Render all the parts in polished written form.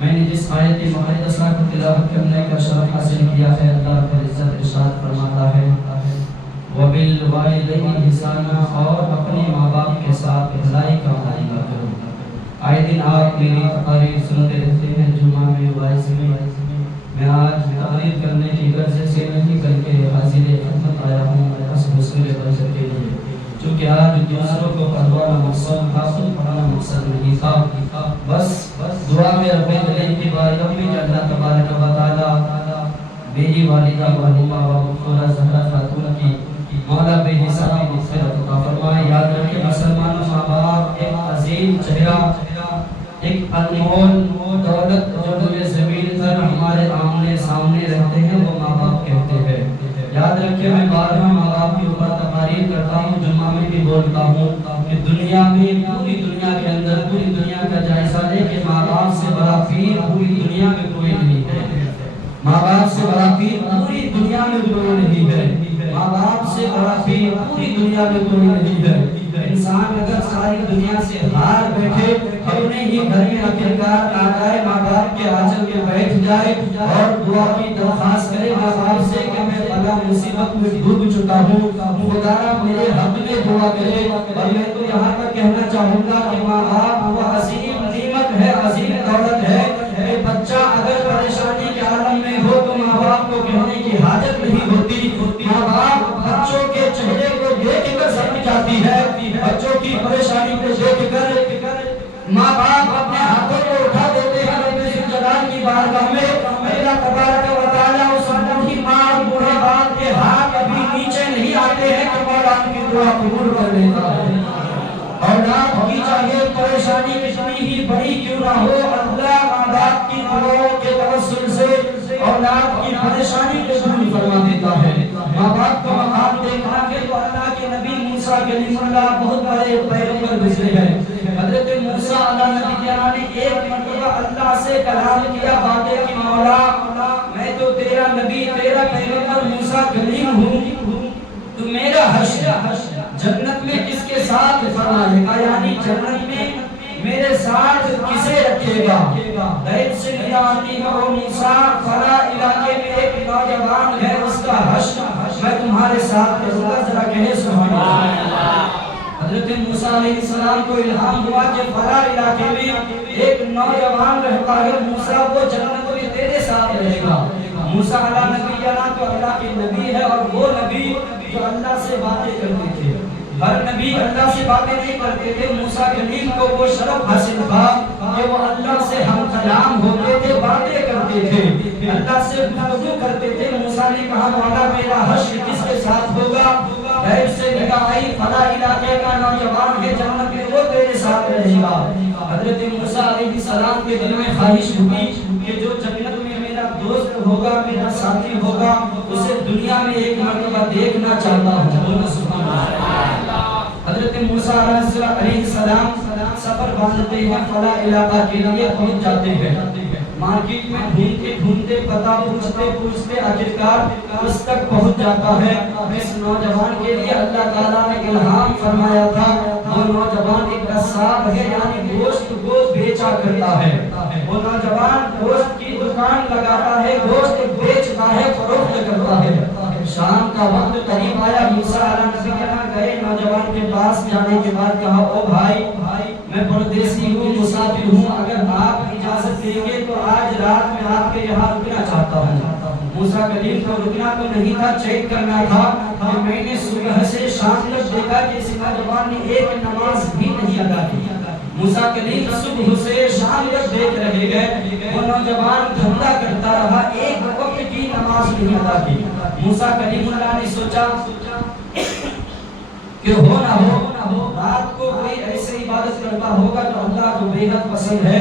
میں نے جس آیت مقدسہ کو تلاوت کرنے کا شرف حاصل کیا ہے، اللہ رب العزت ارشاد فرماتا ہے وَبِالْوَالِدَيْنِ إِحْسَانًا، اور اپنے ماں باپ کے ساتھ بھلائی کا معاملہ کرو۔ آئے دن آپ میری تقاریر سنتے رہتے ہیں جمعہ میں، وائز میں آج تقریر کرنے کی غرض سے نہیں بلکہ حاضر خدمت آیا ہوں بس حصول برکت کے لیے، چونکہ آج دوسروں کو پڑھوانا مقصد تھا، خود پڑھانا مقصد نہیں تھا۔ بس دعا میں رب العالمین کی بارگاہ میں اللہ تبارک و تعالی میری والدہ مرحومہ و مقبولہ زہرا خاتون کی مولا بے حساب مغفرت عطا فرمائے۔ یاد رکھیں مسلمانوں، ماں باپ ایک عظیم چہرہ، ایک انمول دولت جو روئے زمین پر ہمارے آمنے سامنے رہتے ہیں، وہ ماں باپ کہتے ہیں۔ یاد رکھیں میں بارہا ماں باپ کے اوپر تقاریر کرتا ہوں، جمعہ میں بھی بولتا ہوں کہ دنیا میں، پوری دنیا کے اندر، پوری دنیا کا جائزہ لے کہ ماں باپ سے بڑا پیر پوری دنیا میں کوئی نہیں ہے۔ ماں باپ سے بڑا پیر پوری دنیا میں کوئی نہیں ہے۔ ماں باپ سے بڑا پیر پوری دنیا میں کوئی نہیں ہے۔ انسان اگر ساری دنیا سے ہار بیٹھے، اپنے ہی گھر میں آخرکار آ جائے، ماں باپ کے آنچل میں بیٹھ جائے اور دعا کی درخواست کرے ماں باپ سے کہ میں فلاں مصیبت میں ڈوب چکا ہوں، خدا میرے حق میں دعا کرے۔ اور میں تو یہاں کا کہنا چاہوں گا کہ ماں باپ وہ عظیم نعمت ہے، عظیم دولت ہے کہ بچہ اگر پریشانی کے عالم میں ہو تو ماں باپ کو کہنے کی حاجت نہیں ہوتی۔ ماں باپ بچوں کے چہرے کو دیکھ کر سمجھ جاتی ہے، بچوں کی پریشانی کو دیکھ کر ماں باپ اپنے ہاتھوں کو اٹھا دیتے ہیں رب ذوالجلال کی بارگاہ میں۔ اللہ تبارک و تعالیٰ اس بوڑھی ماں اور بوڑھے باپ کے ہاتھ ابھی نیچے نہیں آتے ہیں کہ مولا ان کی دعا قبول کر لیتا ہے۔ اولاد کی چاہے پریشانی کتنی ہی بڑی کیوں نہ ہو، اللہ ماں باپ کی دعاؤں کے توسل سے اولاد کی پریشانی کو دور فرما دیتا ہے۔ ماں باپ کا مقام دیکھنا ہے تو اللہ کے نبی موسیٰ کلیم اللہ بہت بڑے پیغمبر گزرے ہیں۔ حضرت موسیٰ علیہ نبی نے ایک مرتبہ اللہ سے کلام کیا، باتیں کہ مولا میں تو تیرا نبی، تیرا پیغمبر موسیٰ کلیم ہوں، تو میرا حشر جنت میں کس کے ساتھ فرمائے گا، یعنی جنت میں میرے ساتھ کسے رکھے گا؟ غیب سے ندا آتی ہے او موسیٰ فلاں علاقے میں ایک نوجوان ہے، اس کا حشر میں تمہارے ساتھ کروں گا، ذرا کہے سبحان اللہ۔ حضرت موسیٰ علیہ السلام کو الہام ہوا کہ فلاں علاقے میں ایک نوجوان رہتا ہے، موسیٰ وہ جنت میں تیرے ساتھ رہے گا۔ موسیٰ علیہ نبی تو اللہ کے نبی ہے، اور وہ نبی جو اللہ سے باتیں کرتے تھے۔ ہر نبی اللہ سے باتیں نہیں کرتے تھے، موسیٰ کلیم کو وہ شرف حاصل تھا کہ وہ اللہ سے ہم کلام ہوتے تھے، باتیں کرتے تھے، اللہ سے گفتگو کرتے تھے۔ موسیٰ نے کہا مولا میرا حشر کس کے ساتھ ہوگا؟ غیب سے ندا آئی فلاں علاقے کا نوجوان ہے، جنت میں وہ تیرے ساتھ رہے گا۔ حضرت موسیٰ علیہ السلام کے دل میں خواہش ہوئی کہ جو جنت میں میرا دوست ہوگا، میرا ساتھی ہوگا، اسے دنیا میں ایک مرتبہ دیکھنا چاہتا ہوں۔ حضرت موسیٰ علیہ السلام سفر باندھتے ہیں، فلاں علاقہ کے لیے پہنچ جاتے ہیں۔ مارکیٹ میں ڈھونڈتے ڈھونڈتے پتہ پوچھتے پوچھتے آخرکار اس تک پہنچ جاتا ہے۔ اس نوجوان کے لیے اللہ تعالیٰ نے الہام فرمایا تھا، وہ نوجوان ایک قصاب ہے، یعنی گوشت کو بیچا کرتا ہے۔ وہ نوجوان گوشت کی دکان لگاتا ہے، گوشت بیچتا ہے، فروخت کرتا ہے۔ شام کا وقت قریب آیا، موسیٰ علیہ نبی کے ہاں گئے، نوجوان کے پاس جانے کے بعد کہا او بھائی میں پردیسی ہوں، مسافر ہوں، اگر آپ اجازت دیں گے تو آج رات میں آپ کے یہاں رکنا چاہتا ہوں۔ موسیٰ کلیم کو رکنا تو نہیں تھا، چیک کرنا تھا کہ میں نے صبح سے شام تک دیکھا کہ اس نوجوان نے ایک نماز بھی نہیں ادا کی۔ موسیٰ کلیم صبح سے شام تک دیکھ رہے گئے، وہ نوجوان دھندا کرتا رہا، ایک وقت کی نماز نہیں ادا کی۔ موسیٰ کلیم اللہ نے سوچا کہ ہو نہ ہو رات کو کوئی ایسے عبادت کرتا ہوگا جو اللہ کو بے حد پسند ہے،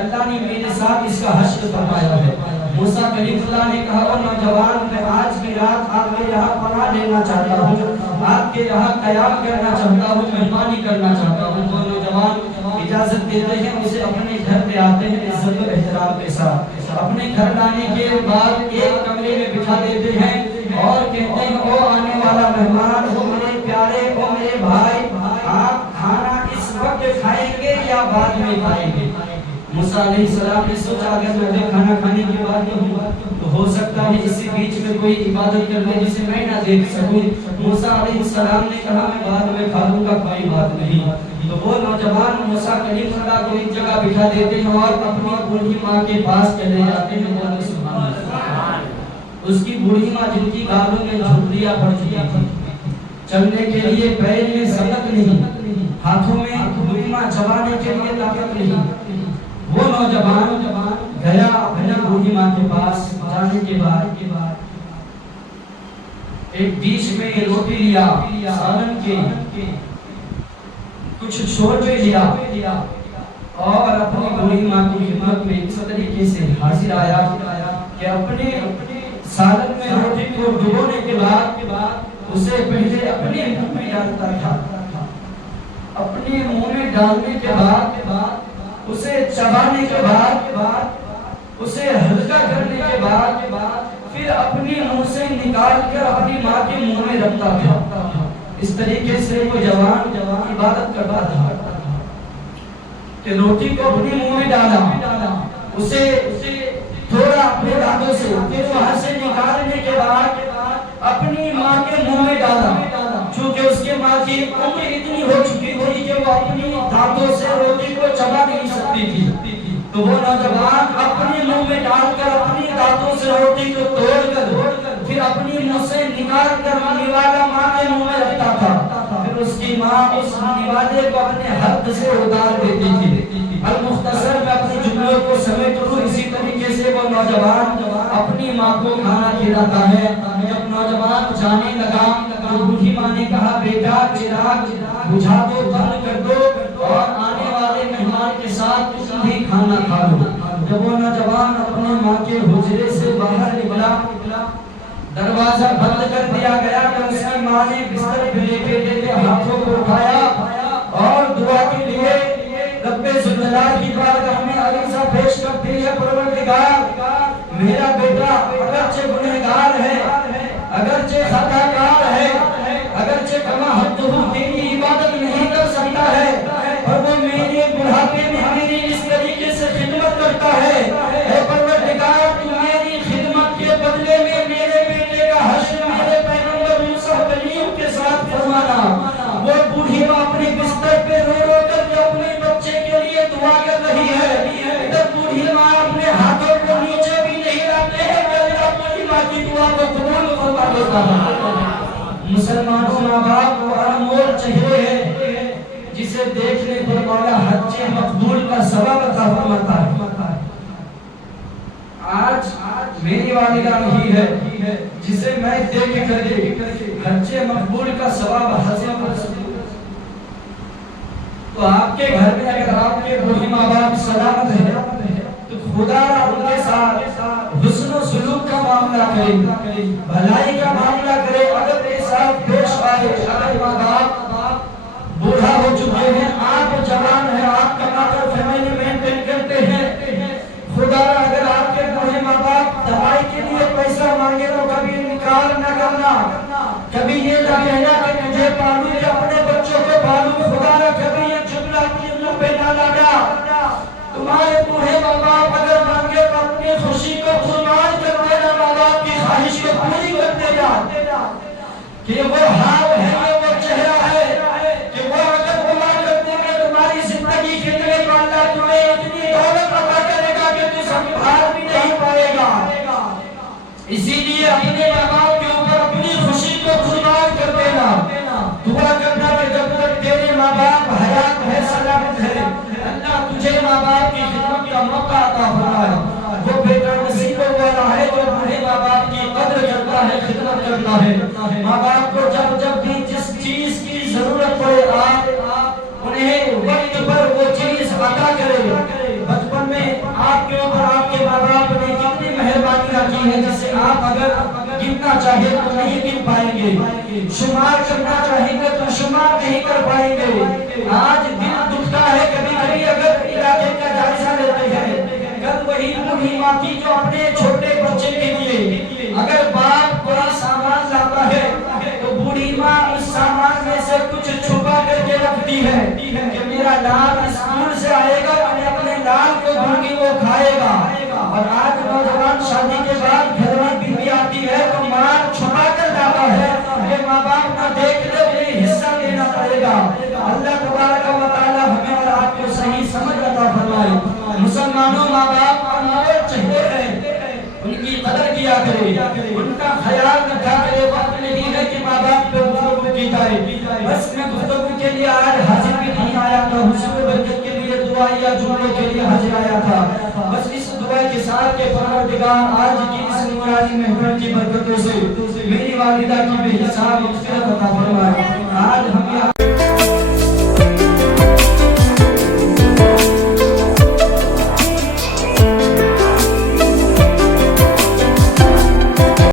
اللہ نے میرے ساتھ اس کا حشر فرمایا ہے۔ موسیٰ کلیم اللہ نے کہا او نوجوان میں آج کی رات آپ کے یہاں پناہ لینا چاہتا ہوں، آپ کے یہاں قیام کرنا چاہتا ہوں، مہمانی کرنا چاہتا ہوں۔ وہ نوجوان اجازت دیتے ہیں، اسے اپنے گھر پہ آتے ہیں عزت و احترام کے ساتھ۔ اپنے گھر لانے کے بعد ایک کمرے میں بٹھا دیتے ہیں اور کہتے ہیں او آنے والا مہمان، او میرے پیارے، او میرے بھائی، آپ کھانا اس وقت کھائیں گے یا بعد میں کھائیں گے؟ موسیٰ علیہ السلام نے سوچا اگر میں کھانا کھانے کے بعد تو ہو سکتا ہے اسی بیچ میں کوئی عبادت کر لے جسے میں نہ دیکھ سکوں. موسیٰ علیہ السلام نے کہا میں بعد میں کھا لوں گا کوئی بات نہیں. تو وہ نوجوان موسیٰ کلیم اللہ کو ایک جگہ بٹھا دیتے ہیں اور اپنی بوڑھی ماں کے پاس چلے جاتے ہیں. اس کی بوڑھی ماں جن کی گالوں میں جھرریاں پڑ چکی تھی, چلنے کے لیے پیر میں سبق نہیں, ہاتھوں میں لقمہ چبانے کے لیے طاقت نہیں. وہ نوجوان گیا اپنی بوڑھی ماں کے پاس. جانے کے بعد ایک ڈش میں روٹی لیا, سالن کے کچھ چھوڑے لیا اور اپنی بوڑھی ماں کی خدمت میں اس طریقے سے حاضر آیا کہ اپنے سالن میں روٹی کو ڈبونے کے بعد اسے پہلے اپنے منہ میں ڈالتا تھا. اپنے منہ میں ڈالنے کے بعد اسے چبانے کے بعد اسے ہلکا کرنے کے بعد پھر اپنی منہ سے نکال کر اپنی ماں کے منہ میں رکھتا تھا. اس طریقے سے وہ جوان عبادت کرتا تھا کہ روٹی کو اپنے منہ میں ڈالا, اسے تھوڑا اپنے دانتوں سے, پھر وہاں سے نکالنے کے بعد اپنی ماں کے منہ میں ڈالا. چونکہ اس کے ماں کی عمر اتنی ہو چکی تھی کہ وہ اپنی دانتوں سے روٹی کو چبا نہیں سکتی تھی. تو وہ نوجوان اپنے منہ میں ڈال کر اپنی دانتوں سے روٹی کو توڑ کر پھر اپنی منہ سے نکال کر نوالا ماں کے منہ میں رکھتا تھا. پھر اس کی ماں اس نوالے کو اپنے ہاتھ سے اتار دیتی تھی. المختصر میں اپنی جملوں کو سمیٹ لوں, اسی طریقے سے وہ نوجوان اپنی ماں کو کھانا کھلاتا ہے. جب نوجوان جانے لگا تو بوڑھی ماں نے کہا بیٹا چراغ بجھا دو, بند کر دو اور آنے والے مہمان کے ساتھ تم بھی کھانا کھا لو. جب وہ نوجوان اپنے ماں کے حجرے سے باہر نکلا, دروازہ بند کر دیا گیا کہ اس کی ماں نے بستر پہ لیٹے ہاتھوں کو اٹھایا اور دعا کے لیے رب ذوالجلال کی بارگاہ میں عریضہ پیش کرتی ہے, پروردگار میرا بیٹا اگرچہ گنہگار ہے, اگرچہ خطا کار ہے, اگرچہ کما حد تیری عبادت نہیں کر سکتا ہے, اور وہ میرے بڑھاپے میں میری اس طریقے سے خدمت کرتا ہے. اے پروردگار تو میری خدمت کے بدلے میں میرے بیٹے کا حشر میرے پیغمبر موسیٰ کلیم کے ساتھ فرمانا. وہ بوڑھی ماں اپنے بستر پہ رو رو کر کے اپنے بچے کے لیے دعا کر رہی ہے. ادھر بوڑھی ماں اپنے ہاتھوں کو نیچے بھی نہیں لاتے ہیں کہ اللہ بوڑھی ماں کی دعا کو قبول فرما دیتا ہے. مسلمانوں ماں باپ وہ انمول چہرے ہیں جسے دیکھنے پر مولا حج مقبول کا سبب عطا فرماتا ہے. آج میری والدہ نہیں ہے جسے میں دیکھ کر حج مقبول کا ثواب حاصل کر سکوں. تو آپ کے گھر میں اگر آپ کے بوڑھی ماں باپ سلامت ہے تو خدا ان کے ساتھ حسن و سلوک کا معاملہ کرے, بھلائی کا معاملہ کرے, ادب کے ساتھ پیش آئے. اگر ماں باپ بوڑھا ہو چکے ہیں, آپ جوان ہیں, آپ کما کر فیملی مینٹین کرتے ہیں, خدا اگر آپ کے بوڑھے ماں باپ دوائی کے لیے پیسہ مانگے تو کبھی نکال نہ کرنا, کبھی یہ نہ کہنا کہ مجھے پالوں یا اپنے بچوں کو پالوں. خدا کبھی یہ جملہ اپنے منہ پہ نہ لگا. تمہارے بوڑھے ماں باپ اگر مانگے تو اپنی خوشی کو قربان کر دینا, ماں باپ کی خواہش کو پوری کر دینا. کہ وہ حال ہے, وہ چہرہ ہے کہ وہ اگر دعا کرتے ہیں تمہاری زندگی کے لیے تو اللہ تمہیں اتنی دولت عطا کرے گا کہ تو سنبھال بھی نہیں پائے گا. اسی لیے اپنے ماں باپ کے اوپر اپنی خوشی کو قربان کر دینا. دعا کرنا کہ جب تک تیرے ماں باپ حیات ہے, سلامت ہے, اللہ تجھے ماں باپ کی خدمت کا موقع عطا فرمائے. وہ بیٹا نصیب والا ہے جو اپنے ماں باپ کی قدر کرتا ہے, خدمت کرتا ہے. ماں باپ کو جب بھی جس چیز کی ضرورت پڑے آپ انہیں وقت پر وہ چیز عطا کرے. بچپن میں آپ کے اوپر آپ کے ماں باپ نے کتنی مہربانیاں کی ہیں جسے آپ اگر گننا چاہیے تو نہیں گن پائیں گے, شمار کرنا چاہیں گے تو شمار نہیں کر پائیں گے. آج دل دکھتا ہے کبھی کبھی اگر علاقے کا جائزہ لیتے ہیں. کل وہی بوڑھی ماں کی جو اپنے چھوٹے بچے کے لیے اگر باپ کوئی سامان لاتا ہے تو بوڑھی ماں اس سامان میں سے کچھ چھپا کر کے رکھتی ہے کہ میرا لال اسکول سے آئے گا, میں اپنے لال کو ان کا خیال رکھا کرے. وقت نہیں ہے کہ ماں باپ پہ گفتگو کی جائے. بس میں گفتگو کے لیے آج حاضر بھی نہیں آیا تھا, حضور برکت کے لیے دعا یا جملوں کے لیے حاضر آیا تھا. بس اس دعا کے ساتھ کہ پروردگار آج کی اس نورانی محفل کی برکتوں سے میری والدہ کی بے حساب مغفرت عطا فرمائے.